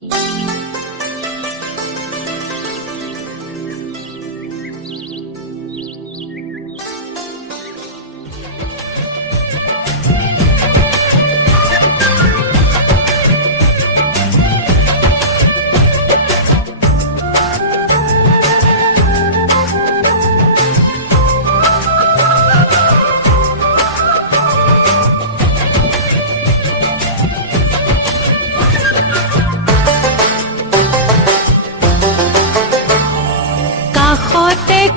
কাষতে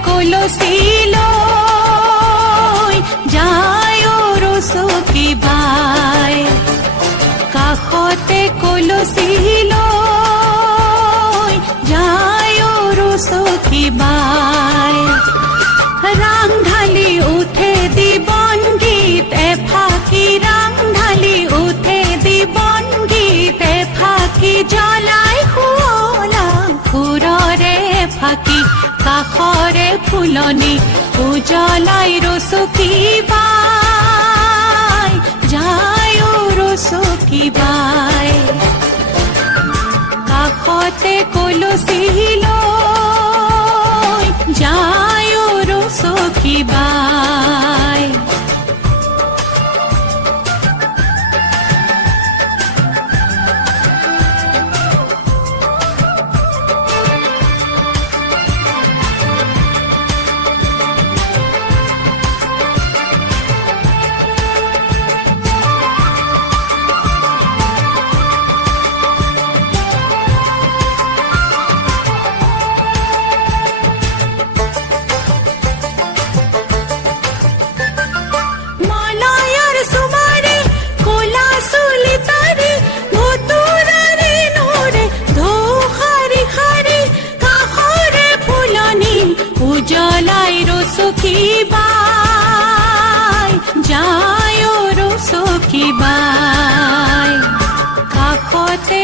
কলচি লৈ যায় ৰচকী বাই, কাষতে কলচি লৈ যায় ৰচকী বাই। ৰাং ঢালি উঠে দিবন গীত এফাকি, ৰাং ঢালি উঠে দিবন গীত এফাকি, জ্বলাই শুৱলা ফুৰৰে ফাকি, কাষৰে ফুলনি উজ্বলাই ৰচকী বাই, যায় ৰচকী বাই। কাষতে কলচি লৈ যায় ৰচকী বাই। উজ্বলাই ৰচকী বাই, যায় ৰচকী বাই। কাষতে